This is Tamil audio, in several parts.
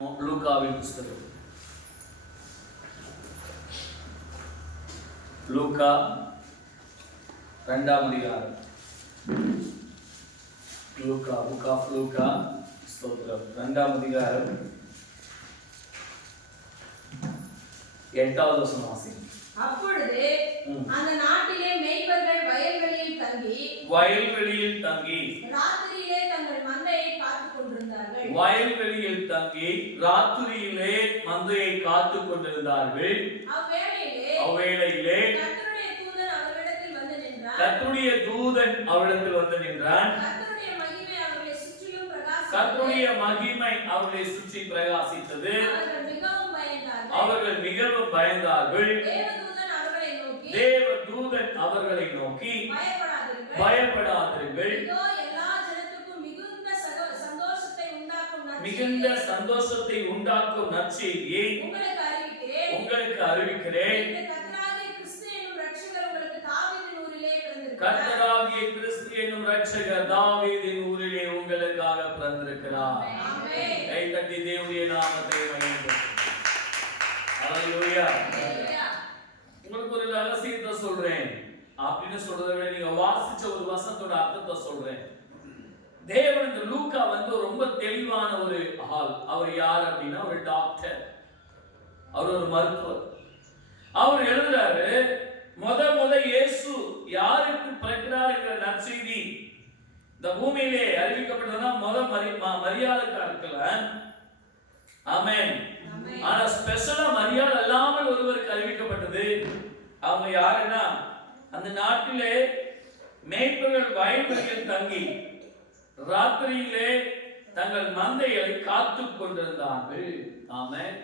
லூக்காவின் புஸ்தகம். லூக்கா 2ஆம் அதிகாரம். லூக்கா ஸ்தோத்திரம் 2ஆம் அதிகாரம் 8வது வசனம் வாசிங்க. அப்பொழுது அந்த நாட்டிலே மேய்ப்பர்கள் வயல்வெளியில் தங்கி ராத்திரியிலே தங்கள் மந்தையை காத்துக் கொண்டிருந்தார்கள். வயல்வெளியில் தங்கி ராத்திரியிலே மந்தையை காத்துக் கொண்டிருந்தார்கள். அவ்வேளையிலே கர்த்தருடைய தூதன் அவரிடத்தில் வந்து நின்றான். கர்த்தருடைய மகிமை அவர்களை சுற்றி பிரகாசித்தது. அவர்கள் மிகவும் பயந்தார்கள். தேவதூதன் அவர்களை நோக்கி பயப்படாதீர்கள், மிகுந்த சந்தோஷத்தை உண்டாக்கும் நற்செய்தியை உங்களுக்கு அறிவிக்கிறேன். கர்த்தராகிய கிறிஸ்து என்னும் இரட்சகர் தாவீதின் ஊரிலே உங்களுக்காக பிறந்திருக்கிறார். கை தட்டி தேவனுடைய நாமத்தை மகிமைப்படுத்துங்கள். ஹல்லேலூயா. உங்களுக்கு ஒரு ரகசியத்தை சொல்றேன் அப்படின்னு சொல்றதை விட நீங்க வாசிச்ச ஒரு வசனத்தோட அர்த்தத்தை சொல்றேன். தேவன் இந்த லூக்கா ரொம்ப தெளிவான ஒரு ஆள். அவர் யார் அப்படின்னா ஒரு டாக்டர், அவர் ஒரு மருத்துவர். அவர் எழுதுறாரு, முத இயேசு யாருக்கு பிறக்கிறார் என்ற நற்செய்தி இந்த பூமியிலே அறிவிக்கப்பட்டதுன்னா மரியாதைக்கு இருக்கல. ஆமென். ஆனா ஸ்பெஷலா மரியாதை இல்லாமல் ஒருவருக்கு அறிவிக்கப்பட்டது. அவங்க யாருன்னா, அந்த நாட்டிலே மேய்ப்பர்கள் வயல்வெளியில் தங்கி ராத்திரியிலே தங்கள் மந்தைகளை காத்துக் கொண்டிருந்தார்கள். ஆமென்.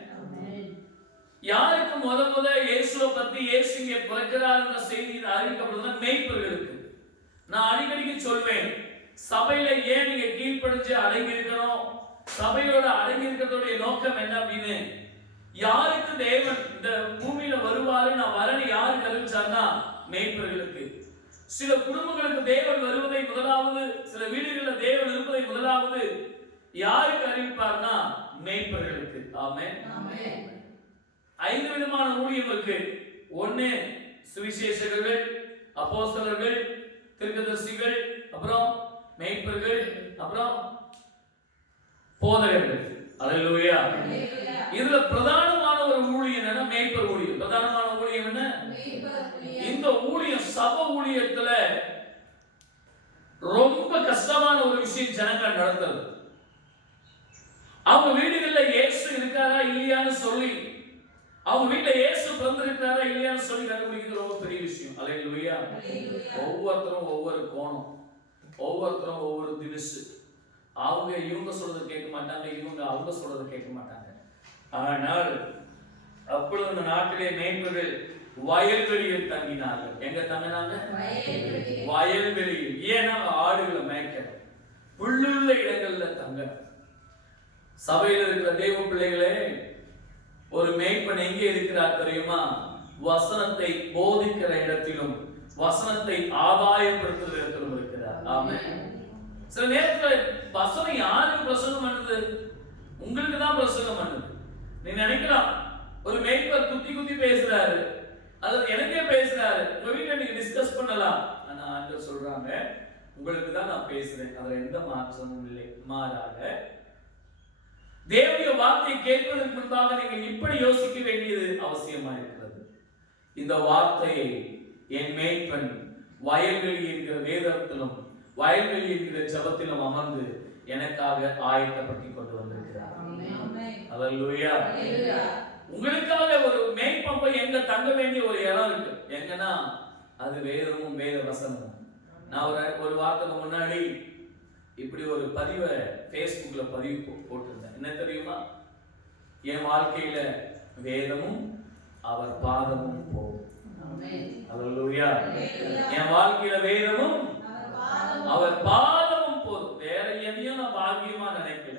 யாருக்கு முத இயேசுவை பத்தி இயேசு இங்கே பிறக்கிறார் என்ற செய்தி அறிவிக்கப்படுதுன்னா மேய்ப்பர்களுக்கு. நான் அடிக்கடிக்கு சொல்வேன், சபையில ஏன் நீங்க கீழ்ப்படிஞ்சு அடங்கி இருக்கணும், சபையோட அடங்கி இருக்கிறதோடைய நோக்கம் என்ன அப்படின்னு. யாருக்கு தேவன் இந்த பூமியில வருவாரு, நான் வரணும் யாருக்கு அறிவிச்சார்னா மேய்ப்பர்களுக்கு. சில குடும்பங்களுக்கு தேவன் வருவதை முதலாவது, சில வீடுகளில் தேவன் இருப்பதை முதலாவது யாருக்கு அறிவிப்பார்னா மேய்ப்பர்களுக்கு. ஆமென். 5 விதமான ஊழியம் இருக்கு. 1 சுவிசேஷகர்கள், அப்போஸ்தலர்கள், தீர்க்கதரிசிகள், அப்புறம் மேய்ப்பர்கள், அப்புறம் போதகர்கள். அல்லேலூயா. இதுல பிரதானமான ஒரு ஊழியம் என்னன்னா மேய்ப்பர் ஊழியம். பிரதானமான ஊழியம் என்ன? இந்த ஊழியம் சபை ஊழியத்துல ரொம்ப கஷ்டமான ஒரு விஷயம் ஜனங்கள் நடத்துறது. அவங்க வீடுகள்ல இயேசு இருக்காரா இல்லையான்னு சொல்லி, அவங்க வீட்டுல இயேசு பிறந்திருக்காரா இல்லையான்னு சொல்லி கண்டுபிடிக்கிறது ரொம்ப பெரிய விஷயம். அல்லேலூயா. ஒவ்வொருத்தரும் ஒவ்வொரு கோணம், ஒவ்வொருத்தரும் ஒவ்வொரு தினசு. அவங்க இவங்க சொல்றதை கேட்க மாட்டாங்க, இவங்க அவங்க சொல்றதை கேட்க மாட்டாங்க. ஆனால் அப்பொழுது அந்த நாட்டிலே மேய்ப்பர்கள் வயல்வெளியில் தங்கினார்கள். எங்க தங்கினாங்க? வயல்வெளியில். ஏன்னா ஆடுகளை மேய்க்க புல்லுள்ள இடங்கள்ல தங்க. சபையில் இருக்கிற தேவ பிள்ளைகளே, ஒரு மேய்ப்பன் எங்கே இருக்கிறார் தெரியுமா? வசனத்தை போதிக்கிற இடத்திலும் வசனத்தை ஆதாயப்படுத்துகிற இடத்திலும் இருக்கிறார். ஆமென். சில நேரத்தில் வசனம் யாருக்கு பிரசங்கம் பண்ணுது? உங்களுக்கு தான் பிரசங்கம் பண்ணுது. நீ நினைக்கலாம், ஒரு மேய்ப்பர் குத்தி பேசுறாரு, அல்லது எனக்கே பேசுறாரு, உங்க வீட்டுல நீங்க டிஸ்கஸ் பண்ணலாம். ஆனா ஆண்டவர் சொல்றாங்க, உங்களுக்கு தான் நான் பேசுறேன், அதுல எந்த மாற்றமும் இல்லை. மாறாக தேவனுடைய வார்த்தையை கேட்பதற்கு முன்பாக நீங்கள் இப்படி யோசிக்க வேண்டியது அவசியமா இருக்கிறது. இந்த வார்த்தையை என் மேய்ப்பன் வயல்வெளி என்கிற வேதத்திலும் வயல்வெளி என்கிற ஜபத்திலும் அமர்ந்து எனக்காக ஆயத்தப்படுத்தி கொண்டு வந்திருக்கிறார். அல்லேலூயா. உங்களுக்காக ஒரு மேய்ப்பன் போய் எங்க தங்க வேண்டிய ஒரு இடம் இருக்கு. எங்கன்னா அது வேதமும் வேத வசனமும். நான் ஒரு வாரத்துக்கு முன்னாடி இப்படி ஒரு பதிவை Facebookல பதிவு போட்டிருந்தேன். என்ன தெரியுமா? என் வாழ்க்கையில வேதமும் அவர் பாதமும் போகும். அல்லேலூயா. என் வாழ்க்கையில வேதமும் அவர் பாதமும் போதும். வேற எதையும் நான் பாக்கியமா நினைக்கல,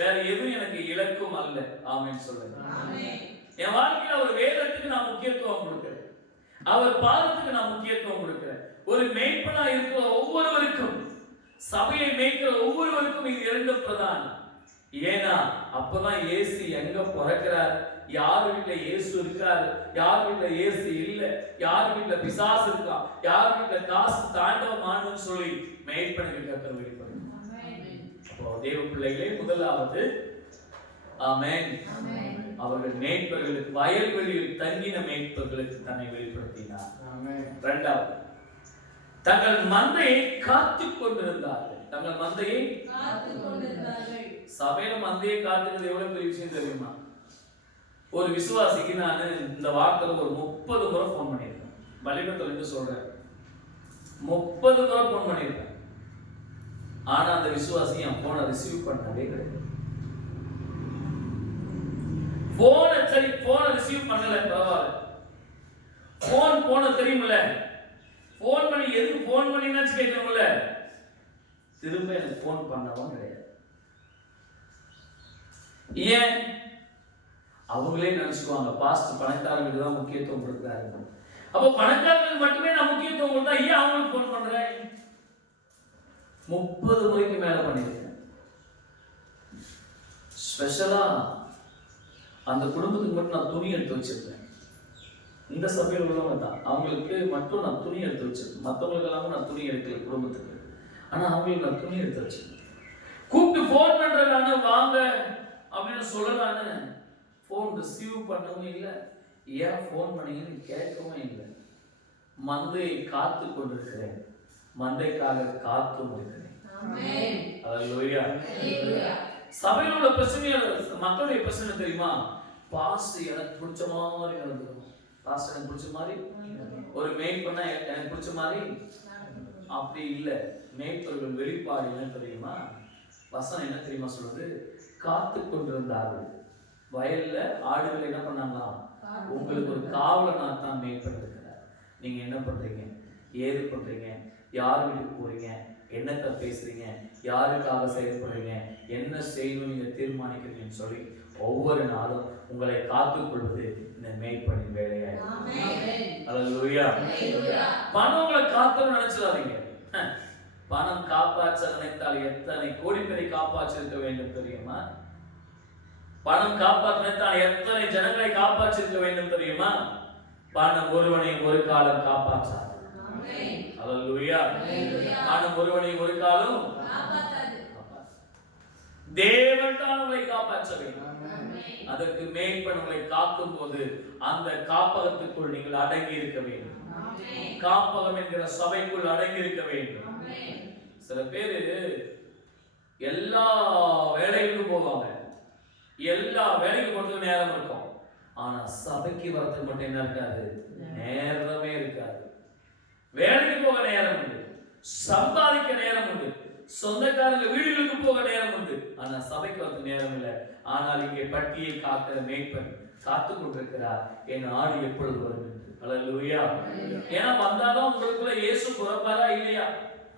வேற எதுவும் எனக்கு இலக்கும் அல்ல. ஆமென் சொல்லுங்க. என் வாழ்க்கையில ஒரு வேதத்துக்கு நான் முக்கியத்துவம் கொடுக்கிறேன், அவர் பாதத்துக்கு நான் முக்கியத்துவம் கொடுக்கிறேன். ஒரு மேய்ப்பனா இருக்கிற ஒவ்வொருவருக்கும், சபையை மேய்க்கிற ஒவ்வொருவருக்கும் இது 2 பிரதானம். ஏன்னா அப்பதான் இயேசு எங்க பிறக்கிறார், யார் வீட்டுல இயேசு இருக்காரு, யார் வீட்டுல இயேசு இல்ல, யார் வீட்டுல பிசாசு இருக்கா, யார் வீட்டுல காசு தாண்டவமானு சொல்லி மேய்ப்பனுக்கு கர்த்தர் வெளிப்படுறார். அப்போ தேவ பிள்ளைகளே, முதலாவது ஆமென், அவர்கள் மேய்ப்பர்களுக்கு, வயல்வெளியில் தங்கின மேய்ப்பர்களுக்கு தன்னை வெளிப்படுத்தினார். இரண்டாவது, தங்கள் மந்தையை காத்துக் கொண்டிருந்தார்கள். தங்கள் மந்தையை காத்துக் கொண்டிருந்தார்கள். சபையில மந்தையை காத்துக்கிறது எவ்வளவு பெரிய விஷயம் தெரியுமா? ஒரு விசுவாசிக்கு நான் இந்த வாரத்துல ஒரு 30 முறை போன் பண்ணியிருக்கேன். வலிபத்துல இருந்து சொல்றேன், 30 முறை போன் பண்ணியிருக்கேன். ஆனா அந்த விசுவாசி என் போனை ரிசீவ் பண்ணவே கிடையாது. போனை ரிசீவ் பண்ணல, பரவாயில்ல. போன தெரியுமில்ல, போன் பண்ணி எதுக்கு போன் பண்ணினாச்சு கேட்கணும்ல, திரும்ப எனக்கு போன் பண்ணவும் கிடையாது. ஏன்? அவங்களே நினைச்சுக்குவாங்க பாஸ்டர் பணக்காரங்களுக்கு தான் முக்கியத்துவம் கொடுக்குறாரு. அப்போ பணக்காரங்களுக்கு மட்டுமே நான் முக்கியத்துவம் கொடுத்தா ஏன் அவங்களுக்கு போன் பண்றேன்? 30 முறைக்கு மேல பண்ணிருக்கேன். ஸ்பெஷலா அந்த குடும்பத்துக்கு மட்டும் நான் துணி எடுத்து வச்சிருக்கேன். இந்த சபையில் உள்ளவங்க தான், அவங்களுக்கு மட்டும் நான் துணி எடுத்து வச்சிருக்கேன். மற்றவங்களுக்கு எல்லாமே நான் துணி எடுக்கல குடும்பத்துக்கு, ஆனா அவங்களுக்கு நான் துணி எடுத்து வச்சிருக்கேன். கூப்பிட்டு போன் பண்றேன், வாங்க அப்படின்னு சொல்லலான்னு போன் ரிசீவ் பண்ணவும் இல்லை. ஏன் போன் பண்ணீங்கன்னு கேட்கவும் இல்லை. மந்தையை காத்து கொண்டிருக்கிறேன், மந்தைக்காக காத்தும் இருக்கிறேன். அல்லேலூயா. சபையில் உள்ள பிரச்சனைகள், மக்களுடைய பிரச்சனை தெரியுமா? பாஸ்டர் எனக்கு பிடிச்ச மாதிரி நடந்துக்கணும், பாஸ்டர் எனக்கு பிடிச்ச மாதிரி, ஒரு மெயில் பண்ணா எனக்கு பிடிச்ச மாதிரி, அப்படி இல்லை. மேய்ப்பர்கள் வெளிப்பாடு என்ன தெரியுமா? வசனம் என்ன தெரியுமா சொல்றது? காத்து கொண்டிருந்தார்கள். வயல்ல ஆடுகள் என்ன பண்ணாங்களாம்? உங்களுக்கு ஒரு காவலனா தான் மேய்ப்பன் இருக்கிறார். நீங்க என்ன பண்றீங்க, ஏது பண்றீங்க, யார் வீட்டுக்கு போறீங்க, என்னத்தை பேசுறீங்க, யாருக்காக செயல்படுறீங்க, என்ன செய்யணும் நீங்க தீர்மானிக்கிறீங்கன்னு சொல்லி ஒவ்வொரு நாளும் உங்களை காத்துக்கொள்வது இந்த மேய்ப்பனின் வேலையாயிருக்கு. அல்லேலூயா. பணம் உங்களை காத்தோன்னு நினைச்சிடாதீங்க. பணம் காப்பாற்ற நினைத்தால் எத்தனை கோடி பேரை காப்பாற்றிருக்க வேண்டும் தெரியுமா? பணம் காப்பாற்ற நினைத்தால் எத்தனை ஜனங்களை காப்பாற்றிருக்க வேண்டும் தெரியுமா? பணம் ஒருவனை ஒரு காலம் காப்பாற்றாது. அல்லேலூயா. பணம் ஒருவனை ஒரு காலம் காப்பாற்றாது. தேவன் தான் உங்களை காப்பாற்ற வேண்டும். அதற்கு மேய்ப்பன் உங்களை காக்கும் போது அந்த காப்பகத்துக்குள் நீங்கள் அடங்கி இருக்க வேண்டும். காப்பகம் என்கிற சபைக்குள் அடங்கி இருக்க வேண்டும். சில பேரு எல்லா வேலைக்கும் போவாங்க, எல்லா வேலைக்கும் போறதுக்கு நேரம் இருக்கும், ஆனா சபைக்கு வரதுக்கு மட்டும் என்ன இருக்காது, நேரமே இருக்காது. வேலைக்கு போக நேரம் உண்டு, சம்பாதிக்க நேரம் உண்டு, சொந்தக்காரங்க வீடுகளுக்கு போக நேரம் உண்டு, ஆனா சபைக்கு வரது நேரம் இல்லை. ஆனால் இங்கே பட்டியை காக்கிற மேய்ப்பன் காத்து கொண்டிருக்கிறார், என் ஆடு எப்பொழுது வரும் என்று. அல்லேலூயா. ஏன்னா வந்தாதான் உங்களுக்குள்ள இயேசு பிறப்பாரா இல்லையா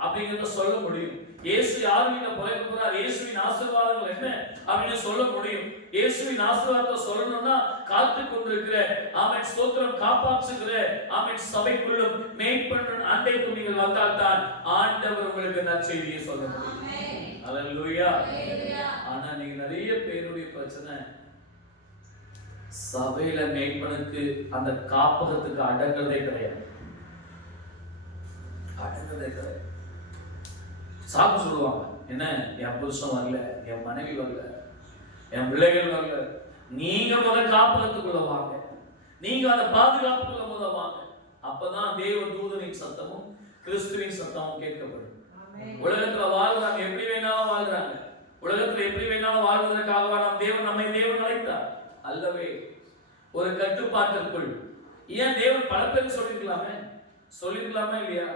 அப்படிங்கிறத சொல்ல முடியும். இயேசு யார் வீட்டுல பிறக்க போறார், இயேசுவின் ஆசீர்வாதங்கள் என்ன அப்படின்னு சொல்ல முடியும். இயேசுவின் ஆசீர்வாதத்தை சொல்லணும்னா காத்து கொண்டிருக்கிற ஆமென் ஸ்தோத்திரம் காப்பாற்றுகிற ஆமென் சபைக்குள்ளும் மேய்ப்பன் அண்டைக்கும் நீங்கள் வந்தால் தான் ஆண்டவர் உங்களுக்கு நற்செய்தியை சொல்ல முடியும். அல்லேலூயா. ஆனா நீங்க நிறைய பேருடைய பிரச்சனை, சபையில மேய்ப்பனுக்கு அந்த காப்பகத்துக்கு அடங்குறதே கிடையாது. அடங்குறதே கிடையாது. சாக்கு சொல்லுவாங்க, என்ன என் புருஷன் வரல, என் மனைவி வரல, என் பிள்ளைகள் வரல, நீங்க முதல் காப்பகத்துக்குள்ள வாங்க, நீங்க அந்த பாதுகாப்புக்குள்ள முதல் வாங்க. அப்பதான் தேவ தூதனின் சத்தமும் கிறிஸ்துவின் சத்தமும் கேட்கப்படும். உலகத்துல வாழ்றாங்க, எப்படி வேணாலும் வாழ்றாங்க. உலகத்துல எப்படி வேணாலும் வாழ்வதற்காக நம்மை தேவன் அழைத்தார் அல்லவே. ஒரு கட்டுப்பாட்டிற்குள். ஏன் தேவன் பல பேருக்கு சொல்லிருக்கலாமே இல்லையா?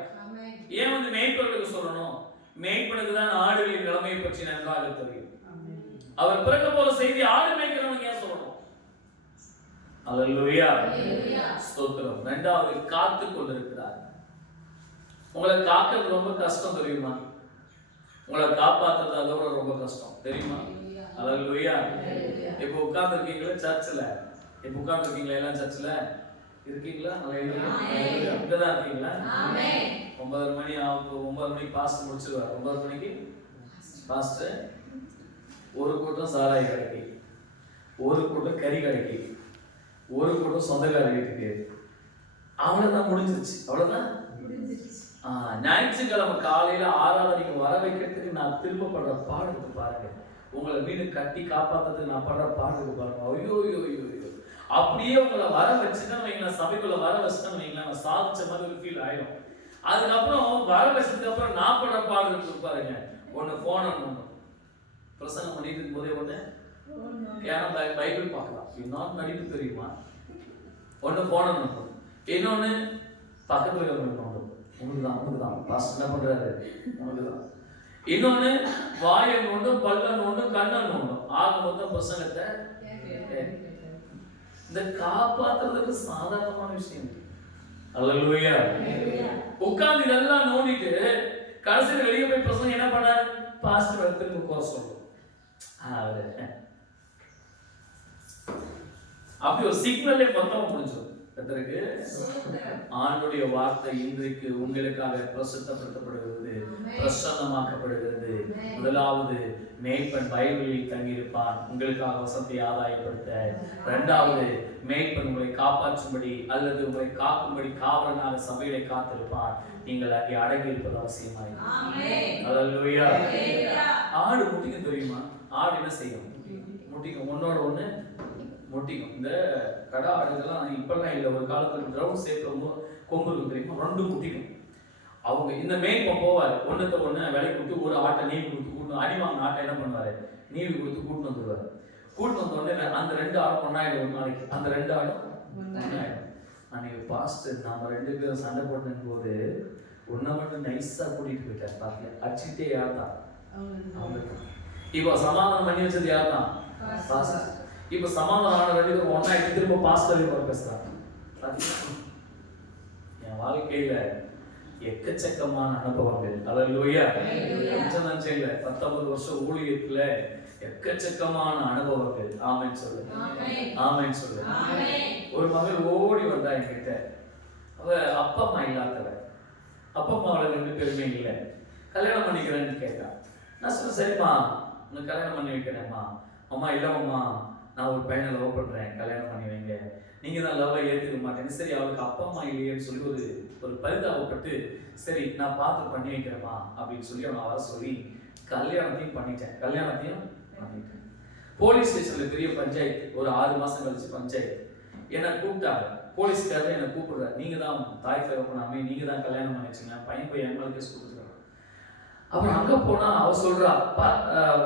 ஏன் வந்து மேய்ப்பர்களுக்கு சொல்லணும்? மேய்ப்பனுக்கு தான் ஆடுகளின் நிலைமையை பற்றி நன்றாக தெரியும். அவர் பிறக்க போற செய்தி ஆடு மேய்க்கிறவனுக்கு ஏன் சொல்லணும்? அல்லேலூயா. ஸ்தோத்திரம். இரண்டாவது, காத்து கொண்டிருக்கிறார். உங்களை காக்கிறது ரொம்ப கஷ்டம் தெரியுமா? உங்களை காப்பாற்றுறது அதோட ரொம்ப கஷ்டம் தெரியுமா? அல்லேலூயா. இப்போ உட்கார்ந்து இருக்கீங்களா சர்ச்சில்? இப்போ உட்கார்ந்து இருக்கீங்களா எல்லாம் சர்ச்சில் இருக்கீங்களா? அல்லேலூயா. இங்கதான் இருக்கீங்களா? 9:30 மணி ஆகும். 9 மணிக்கு பாஸ்டர் முடிச்சிருவார். 9 மணிக்கு பாஸ்டர் ஒரு கூட்டம் சாராய கடைக்கு, ஒரு கூட்டம் கறி கடைக்கு, ஒரு கூட்டம் சொந்தக்கார வீட்டுக்கு. அவ்வளவுதான், முடிஞ்சிருச்சு. அவ்வளவுதான். ஞாயிற்றுக்கிழமை காலையில ஆராதனைக்கு வர வைக்கிறதுக்கு நான் திரும்ப படுற பாடுக்கு பாருங்க. உங்களை வீடு கட்டி காப்பாத்துறதுக்கு நான் படுற பாடுக்கு பாருங்க. ஐயோ ஐயோ ஐயோ ஐயோ. அப்படியே உங்களை வர வச்சுட்டேன்னு வைங்களேன், சபைக்குள்ள வர வச்சுட்டேன்னு வைங்களேன், நான் சாதிச்ச மாதிரி ஒரு ஃபீல் ஆயிடும். அதுக்கப்புறம் வர வச்சதுக்கு அப்புறம் நான் படுற பாடு இருக்கு பாருங்க. ஒண்ணு போன் ஒண்ணு பிரசங்கம் பண்ணிட்டு இருக்கும் போதே ஒண்ணு பைபிள் பார்க்கலாம். இன்னொன்னு நடிப்பு தெரியுமா? ஒண்ணு போன் ஒண்ணு, இன்னொன்னு பக்கத்துல இருக்கவங்க உனக்குதான் பாஸ்டர் என்ன பண்றாரு உனக்குதான். இன்னொன்னு வாயம் ஒன்று, பல்லன் ஒன்று, கண்ணன் ஒன்று, ஆக மொத்தம் பிரசங்கத்தை இந்த காப்பாத்துறதுக்கு சாதாரணமான விஷயம். அல்லேலூயா. உட்கார்ந்து இதெல்லாம் நோண்டிட்டு கடைசியில் வெளியே போய் பிரசங்கம் என்ன பண்ணாரு? பாஸ்டர் திரும்ப குறை சொல்லும். அப்படி ஒரு சிக்னலே மொத்தமா முடிஞ்சிடும். ஆண்டுடைய வார்த்தை இன்றைக்கு உங்களுக்காக பிரசுத்தப்படுத்தப்படுகிறது, பிரசன்னமாக்கப்படுகிறது. முதலாவது, மேய்ப்பன் வயல்வெளியில் தங்கியிருப்பான் உங்களுக்காக வசத்தை ஆதாயப்படுத்த. இரண்டாவது, மேய்ப்பன் உங்களை காப்பாற்றும்படி அல்லது உங்களை காக்கும்படி காவலனாக சபையை காத்திருப்பான். நீங்கள் அங்கே அடங்கி இருப்பது அவசியமாயிருக்கும். அல்லேலூயா. ஆடு முட்டிக்கும் தெரியுமா? ஆடு என்ன செய்யும்? முட்டிக்கும். ஒன்னோட ஒண்ணு முட்டிக்கும். இந்த கடா ஆடுகள்லாம் இப்பெல்லாம் இல்லை, ஒரு காலத்துல கிரவுண்ட் சேர்த்து கொம்பு இருக்கும் தெரியுமா? ரெண்டு முட்டிக்கும். அவங்க இந்த மேய்ப்பன் போவாரு, ஒன்னத்தை ஒண்ணு விலை கொடுத்து ஒரு ஆட்டை நீவி கொடுத்து கூட்டணும். அடிவாங்க ஆட்டை என்ன பண்ணுவாரு? நீவி கொடுத்து கூட்டின்னு வந்துடுவாரு. கூட்டின்னு வந்த உடனே அந்த ரெண்டு ஆடும் ஒன்னாயிடும். ஒரு நாளைக்கு அந்த ரெண்டு ஆடும் ஒன்னாயிடும். அன்னைக்கு பாஸ்டர் நம்ம ரெண்டு பேரும் சண்டை போட்டு போது ஒன்ன மட்டும் நைஸா கூட்டிட்டு போயிட்டார். பாத்தியா, அடிச்சுட்டே யார் தான்? அவங்களுக்கு. இப்போ சமாதானம் பண்ணி வச்சது யார் தான்? பாஸ்டர். இப்ப சமாதானம் ரெண்டு பேரும் ஒன்னாயிட்டு திரும்ப பாஸ்டரை போற பேசுறாங்க. என் வாழ்க்கையில எக்கச்சக்கமான அனுபவங்கள். அல்லேலூயா. கொஞ்சம் நஞ்சம் இல்ல, 19 வருஷம் ஊழியத்துல எக்கச்சக்கமான அனுபவங்கள். ஆமென் சொல்லு, ஆமென் சொல்லு. ஒரு மகள் ஓடி வந்தா என்கிட்ட. அவ அப்பா அம்மா இல்லாதவ, அப்பா அம்மாவோட 2 பேருமே இல்லை. கல்யாணம் பண்ணிக்கிறேன்னு கேட்டா. நான் சொல்ல, சரிம்மா உனக்கு கல்யாணம் பண்ணி வைக்கிறேம்மா. அம்மா இல்லம்மா, நான் ஒரு பையனை லவ் பண்றேன், கல்யாணம் பண்ணி வைங்க. நீங்க தான் லவ்வை ஏத்துக்க மாட்டேன்னு. சரி, அவளுக்கு அப்பா அம்மா இல்லையேன்னு சொல்லி ஒரு பரிதாபப்பட்டு, சரி நான் பார்த்து பண்ணி வைக்கிறேம்மா அப்படின்னு சொல்லி அவனை வர சொல்லி கல்யாணத்தையும் பண்ணிட்டேன். போலீஸ் ஸ்டேஷன்ல பெரிய பஞ்சாயத்து. ஒரு 6 மாசம் கழிச்சு பஞ்சாயத்து என்னை கூப்பிட்டாங்க. போலீஸ்காரர் என்னை கூப்பிடுறாரு, நீங்க தான் தாய் தகப்பனாமே, நீங்க தான் கல்யாணம் பண்ணி வச்சுங்க. பையன் போய் எம்எல்ஏ கேஸ் கொடுத்துருக்காங்க. அப்புறம் அங்க போனா அவ சொல்றா,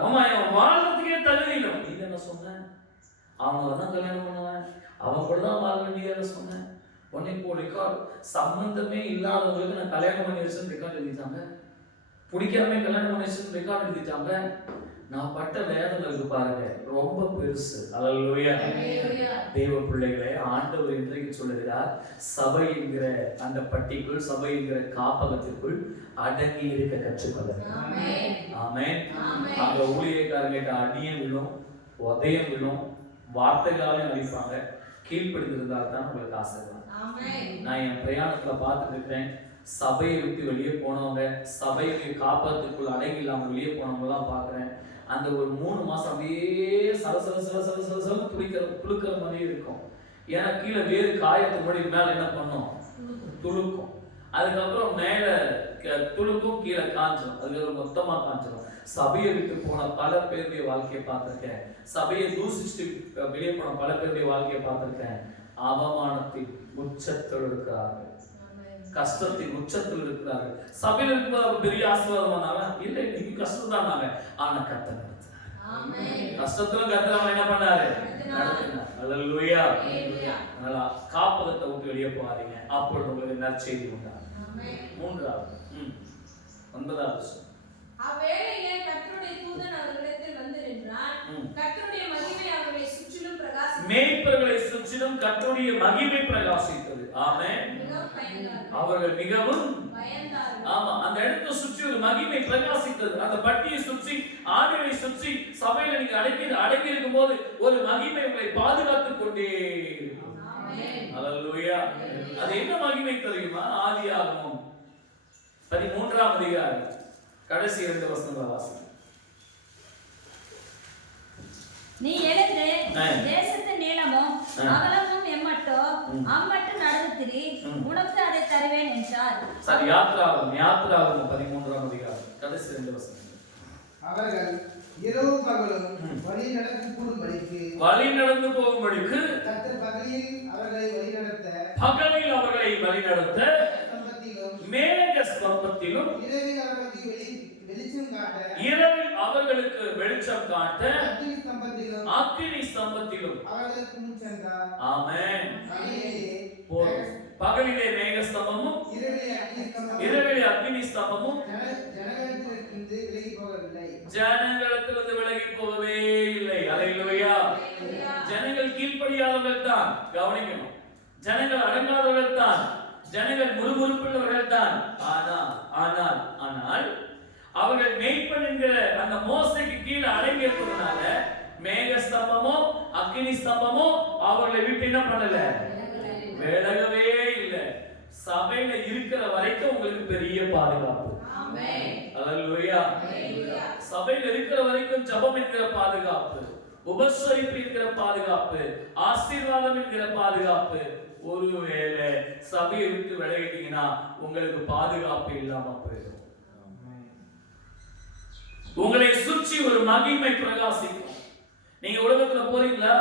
மாமா என் வாழ்றதுக்கே தகுதி இல்லை. நீங்க என்ன சொன்ன? அவங்க தான் கல்யாணம் பண்ணுவேன், அவங்க கூட தான் வாழ்க்கை. நீங்க என்ன சொன்ன? உடனே இப்போ ரெக்கார்ட், சம்பந்தமே இல்லாதவங்களுக்கு நான் கல்யாணம் பண்ணி வச்சுன்னு ரெக்கார்ட் எழுதிட்டாங்க. பிடிக்காம கல்யாணம் பண்ணி வச்சுன்னு ரெக்கார்ட் எழுதிட்டாங்க. நான் பட்ட வேதனை இருக்கு பாருங்க, ரொம்ப பெருசு. அல்லேலூயா. தேவ பிள்ளைகளே, ஆண்டவர் இன்றைக்கு சொல்லுகிறார், சபை என்கிற அந்த பட்டிக்குள், சபை என்கிற காப்பகத்திற்குள் அடங்கி இருக்க கற்றுக்கொள்ளுங்க. ஆமென். அங்க ஊழியக்காரங்கிட்ட அடியும் விழும், உதயம் விழும், வார்த்தைகளாலும் அழிப்பாங்க. கீழ்ப்படிந்திருந்தால் தான் உங்களுக்கு ஆசீர்வாதம். நான் என் பிரயாணத்துல பார்த்துட்டு இருக்கிறேன், சபையை விட்டு வெளியே போனவங்க, சபையை காப்பகத்திற்குள் அடங்கி இல்லாம வெளியே போனவங்க எல்லாம் பாக்குறேன். அந்த ஒரு 3 மாசம் அப்படியே சலசல துளுக்கிற மாதிரி இருக்கும். ஏன்னா கீழே வேறு காயத்து முடி மேல என்ன பண்ணும்? துளுக்கும். அதுக்கப்புறம் மேல துளுக்கும், கீழே காஞ்சிடும். அதுக்கு மொத்தமா காஞ்சிடும். சபையை விட்டு போன பல பேருடைய வாழ்க்கையை பார்த்திருக்கேன். சபையை தூசிச்சுட்டு வெளியே போன பல பேருடைய வாழ்க்கையை பார்த்திருக்கேன். அவமானத்தின் உச்சத்தில் இருக்கிறார்கள், கஷ்டத்தின் உச்சத்தில் இருக்கிறார்கள். சபையில் இருக்கிற பெரிய ஆசீர்வாதமானால இல்லை, இன்னைக்கு கஷ்டம் தான். ஆனா கர்த்தர் கஷ்டத்துல கர்த்தர் என்ன பண்ணாரு? அல்லேலூயா. அதனால காப்பகத்தை விட்டு வெளியே போகாதீங்க, அப்பொழுது உங்களுக்கு நற்செய்தி உண்டாகும். 3வது 9வது அவ்வேளையிலே கர்த்தருடைய தூதன் அவர்களிடத்தில் வந்து நின்றான். கர்த்தருடைய மகிமை அவர்களை சுற்றிலும் பிரகாசித்தது. மேய்ப்பர்களை சுற்றிலும் கர்த்தருடைய மகிமை பிரகாசித்தது. ஆமென். அவர்கள் மிகவும் பயந்தார்கள். ஆமா, அந்த இடத்தை சுற்றி ஒரு மகிமை பிரகாசித்தது. அந்த பட்டியை சுற்றி, ஆடுகளை சுற்றி, சபையில நீங்க அடங்கி இருக்கும் போது ஒரு மகிமை உங்களை பாதுகாத்துக் கொண்டே இருக்கும். ஆமென். அல்லேலூயா. அது என்ன மகிமை தெரியுமா? ஆதியாகமம் 13ஆம் அதிகாரம் கடைசி 2 வசனங்களை வாசிங்க. நீ எழுந்து தேசத்தின் நீளமும் அகலமும் எம்மட்டோ அம்மட்டு நடந்து திரி, உனக்கு அதை தருவேன் என்றார். சரி, யாத்திராகமம் 13ஆம் அதிகாரம் கடைசி 2 வசனங்கள். அவர்கள் இரவும் பகலும் வழி நடந்து போகும்படிக்கு கர்த்தர் பகலில் அவர்களை வழிநடத்த மேக ஸ்தம்பத்திலும் இரவில் அவர்களுக்கு வெளிச்சம் காட்ட அக்கினி ஸ்தம்பத்திலும் ஆமென். பகலிலே மேக ஸ்தம்பமும் இரவிலே அக்கினி ஸ்தம்பமும் ஜனங்களிடத்திலிருந்து விலகி போகவே இல்லை. அல்லேலூயா. ஜனங்கள் கீழ்ப்படியாதவர்கள் தான், கவனிக்கணும். ஜனங்கள் அடங்காதவர்கள் தான், ஜனங்கள் முறுமுறுப்புள்ளவர்கள் தான். ஆனால் அவர்கள் மேய்ப்பன் என்கிற அந்த மோசைக்கு கீழே அடங்கி இருப்பதனால மேக ஸ்தம்பமோ அக்கினி ஸ்தம்பமோ அவர்களை விட்டு என்ன பண்ணல, விலகவே இல்லை. சபையில இருக்கிற வரைக்கும் உங்களுக்கு பெரிய பாதுகாப்பு. அல்லேலூயா. சபையில இருக்கிற வரைக்கும் ஜெபம் என்கிற பாதுகாப்பு, உபசரிப்பு என்கிற பாதுகாப்பு, ஆசீர்வாதம் என்கிற பாதுகாப்பு. ஒருவேளை சபையை விட்டு விலகிட்டீங்கன்னா உங்களுக்கு பாதுகாப்பு இல்லாம போயிடும். உங்களை சுற்றி ஒரு மகிமை பிரகாசிக்கும். நீங்க உலகத்துல போறீங்களா,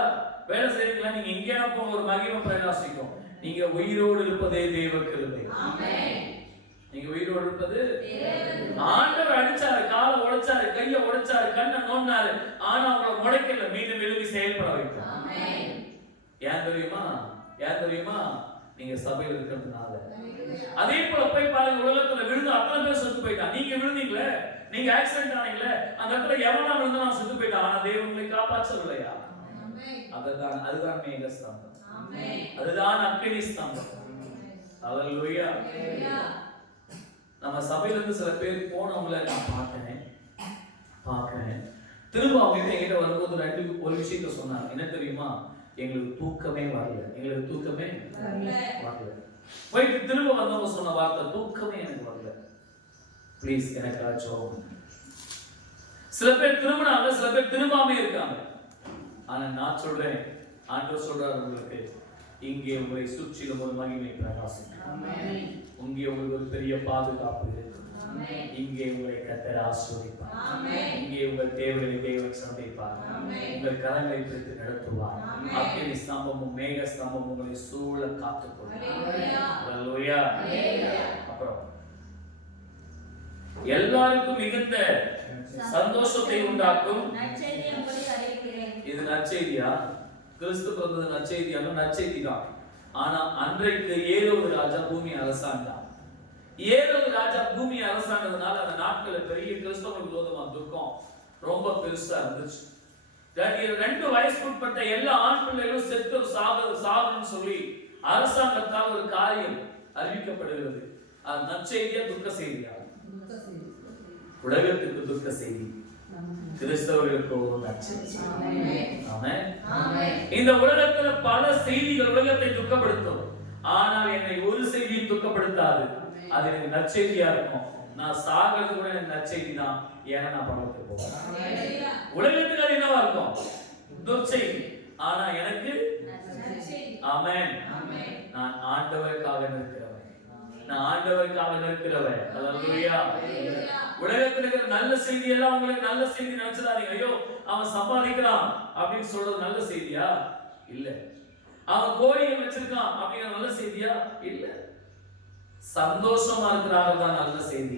வேலை செய்றீங்களா, நீங்க எங்கேயா போன ஒரு மகிமை பிரகாசிக்கும். நீங்க உயிரோடு இருப்பதே தேவ கிருபை. நீங்க உயிரோடு இருப்பது ஆண்டவர் அடிச்சாரு, காலை உடைச்சாரு, கையை உடைச்சாரு, கண்ணை நோண்டாரு, ஆனா அவங்களை முளைக்கல, மீண்டும் எழுதி செயல்பட வைத்தார். ஏன் தெரியுமா? நீங்க சபையில் இருக்கிறதுனால. அதே போல போய் பாருங்க, உலகத்துல விழுந்து அத்தனை பேர் செத்து போயிட்டான். நீங்க விழுந்தீங்களே, நீங்க ஆக்சிடென்ட் ஆனீங்களே, அந்த இடத்துல எவனா விழுந்து நான் செத்து போயிட்டான், ஆனா தேவன் உங்களை காப்பாற்றவில்லையா? அதுதான் மேக ஸ்தம்பம், அதுதான் அக்கினி ஸ்தம்பம். அல்லேலூயா. நம்ம சபையில இருந்து சில பேர் போனவங்களை நான் பார்க்கிறேன். திரும்ப அவங்க என்கிட்ட வரும்போது ஒரு விஷயத்த சொன்னாங்க. என்ன தெரியுமா? எங்களுக்கு தூக்கமே வரல. போயிட்டு திரும்ப வந்தவங்க சொன்ன வார்த்தை, தூக்கமே எனக்கு வரல, ப்ளீஸ் எனக்கு ஆச்சோம். சில பேர் திரும்பினாங்க, சில பேர் திரும்பாமே இருக்காங்க. ஆனா நான் சொல்றேன், ஆண்டவர் சொல்றாரு, உங்களுக்கு இங்கே உங்களை சுற்றிலும் ஒரு மகிமை பிரகாசிக்கும். இங்கே உங்களுக்கு ஒரு பெரிய பாதுகாப்பு இருக்கு. இங்கே உங்களை கர்த்தர் ஆசீர்வதிப்பார். இங்கே உங்கள் தேவைகளை தேவன் சந்திப்பார். உங்கள் கரங்களை பிடித்து நடத்துவார். அக்கினி ஸ்தம்பமும் மேக ஸ்தம்பமும் உங்களை சூழ காத்துக்கொள்ளும். அல்லேலூயா. அப்புறம் எல்லாருக்கும் மிகுந்த சந்தோஷத்தை உண்டாக்கும். இது நற்செய்தியா? கிறிஸ்து பிறந்தது நற்செய்தியான நற்செய்தி தான். ஆனா அன்றைக்கு ஏரோது ராஜா பூமி அரசாண்டான். ஏரோது ராஜா பூமி அரசாண்டதுனால அந்த நாட்கள்ல பெரிய கிறிஸ்தவர்கள் விரோதமா துக்கம் ரொம்ப பெருசா இருந்துச்சு. 2 வயசுக்குட்பட்ட எல்லா ஆண் பிள்ளைகளும் செத்து சாகணும்னு சொல்லி அரசாங்கத்தால் ஒரு காரியம் அறிவிக்கப்படுகிறது. அது நற்செய்தியா துக்க செய்தியா? உலகத்துக்கு துக்க செய்தி, கிறிஸ்தவர்களுக்கு ஒரு நற்செய்தி. ஆமென். இந்த உலகத்துல பல செய்திகள் உலகத்தை துக்கப்படுத்தும். ஆனால் என்னை ஒரு செய்தியும் துக்கப்படுத்தாது. அது எனக்கு நற்செய்தியா இருக்கும். நான் சாகிறது கூட எனக்கு நற்செய்தி தான். ஏன்னா நான் பரலோகத்துக்கு போவேன். உலகத்துக்கு அது என்னவா இருக்கும்? துர்ச்செய்தி. ஆனா எனக்கு ஆமென். நான் ஆண்டவருக்காக நிற்கிறவன். அல்லேலூயா. உலகத்துல இருக்கிற நல்ல செய்தி எல்லாம் உங்களுக்கு நல்ல செய்தி நினைச்சதாதீங்க. ஐயோ அவன் சம்பாதிக்கிறான் அப்படின்னு சொல்றது நல்ல செய்தியா? இல்ல. அவன் கோழிகள் வச்சிருக்கான் அப்படிங்கிற நல்ல செய்தியா? இல்ல. சந்தோஷமா இருக்கிறாங்க தான் நல்ல செய்தி.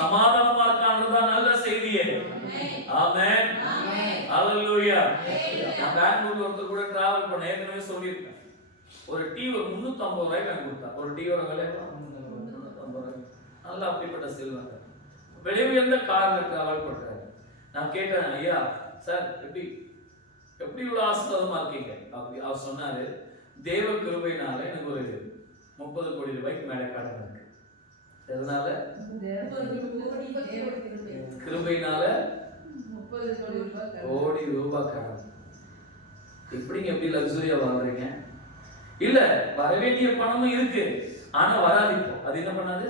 சமாதானமா இருக்காங்க தான் நல்ல செய்தியே. ஆமென். அல்லேலூயா. நான் பெங்களூர்ல ஒருத்தர் கூட டிராவல் பண்ண ஏற்கனவே சொல்லியிருக்கேன். ஒரு டீ ஒரு 350 ரூபாய்க்கு எனக்கு கொடுத்தா. ஒரு டீயோட விலை 350 ரூபாய். நல்லா அப்படிப்பட்ட செல்வங்க. வெளியே உயர்ந்த கார்ல டிராவல் பண்றாரு. நான் கேட்டேன், ஐயா சார் எப்படி இவ்வளவு ஆசீர்வாதமா இருக்கீங்க? அப்படி அவர் சொன்னாரு, தேவ கிருபையினால எனக்கு ஒரு 30 கோடி ரூபாய்க்கு மேல கடன் இருக்கு. எதனால? கிருபையினால 30 கோடி ரூபாய் கடன். எப்படி லக்ஸுரியா வாழ்றீங்க? இல்ல, வர வேண்டிய பணமும் இருக்கு, ஆனா வராது. இப்போ அது என்ன பண்ணாது?